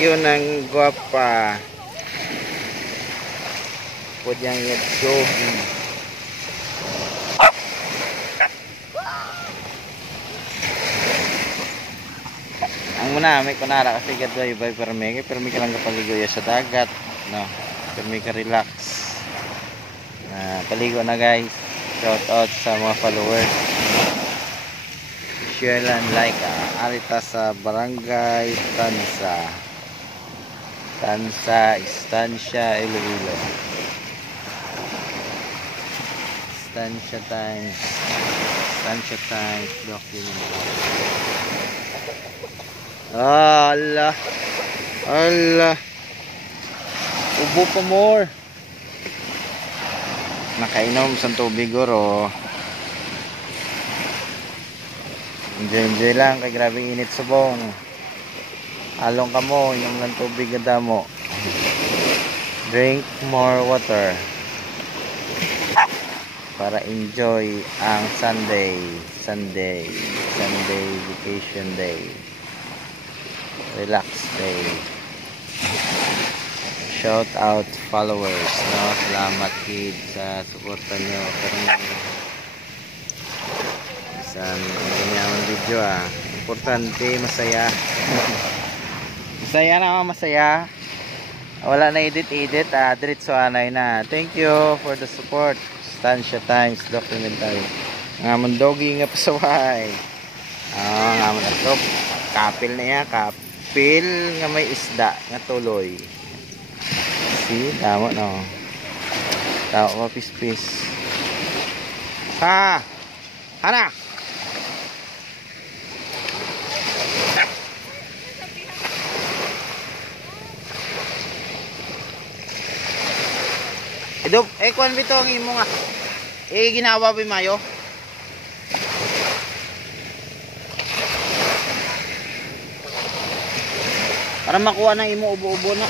you ng guwapa. Pudyang yadyohi. Ang muna, may kunara kasi gadway by permi ka lang kapaligo sa dagat, no? Permi ka relax. Paligo na guys. Shout out sa mga followers. Share lang, like, arita sa Barangay Tansa, Estancia, Iloilo. Estancia Times document. Allah. Ubo pa more. Nakainom sa tubig oro. Enjoy lang kay grabing init subong. Along ka mo, inom ng tubig ganda mo. Drink more water. Para enjoy ang Sunday vacation day. Relax day. Shout out followers, no? Salamat kid sa suporta nyo. Isang ganyang video importante, masaya. Masaya. Wala na edit diretso anay na. Thank you for the support. Estancia Times documentary. Nga mundogi nga pasaway. Nga munatop. Kapil na yan, kapil nga may isda nga tuloy. See, tama no. Tama pis. Hana. Idop, kwan bito ang imo nga. Ginawa ba mayo? Para makuha ng imo ubo-ubo na.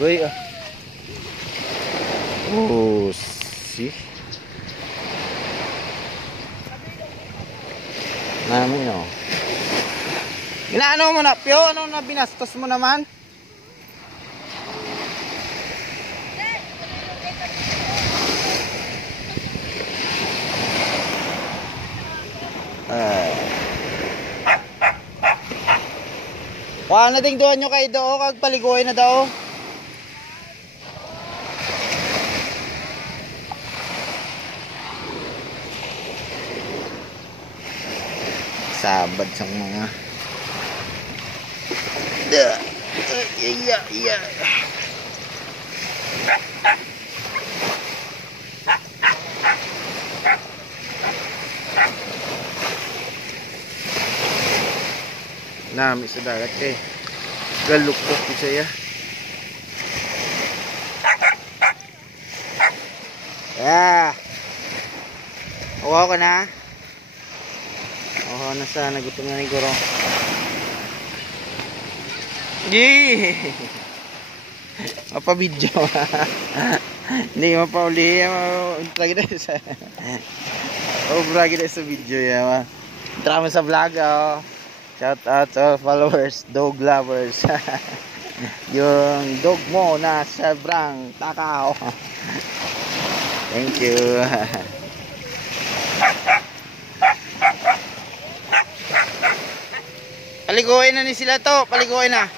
Goy see. Namin no. Ginaano mo na, Pio? Ano na binastos mo naman? Wala na ding doon nyo kayo doon, kag paliguin na daw. Sabad sang mga yeah. Nami sa dagat galukok siya. Uwaw ka na. Nasa nagutom na ni Guro. Yee! Mapabidyo. Hindi mapauli. Lagi na sa sa video yan. Tara mo sa vlog. Shout out to followers, dog lovers. Yung dog mo na sobrang takaw. Thank you. Paliguin na ni sila to. Paliguin na.